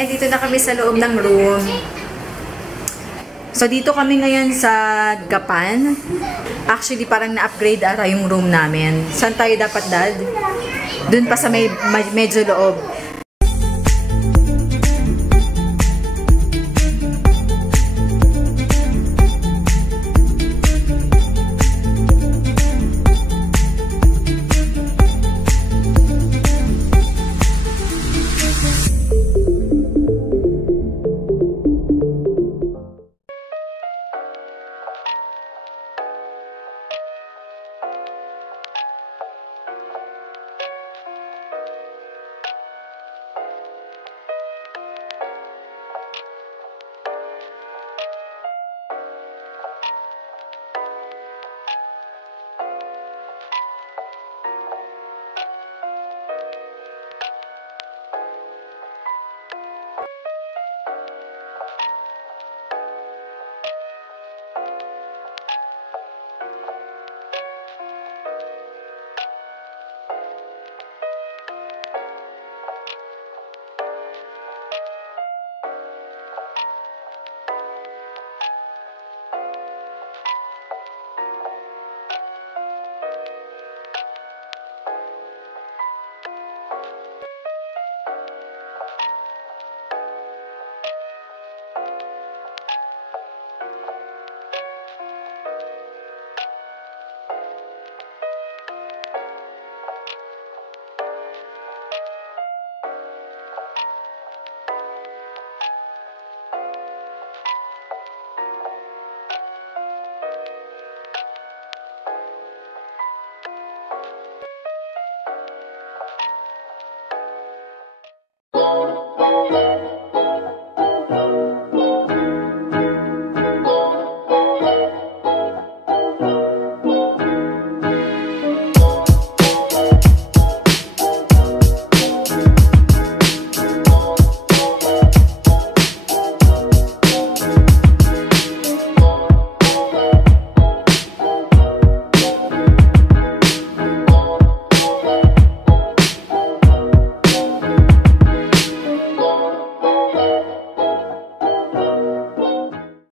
andito na kami sa loob ng room. So, dito kami ngayon sa Gapan. Actually, parang na-upgrade ata yung room namin. Saan tayo dapat, Dad? Doon pa sa medyo loob.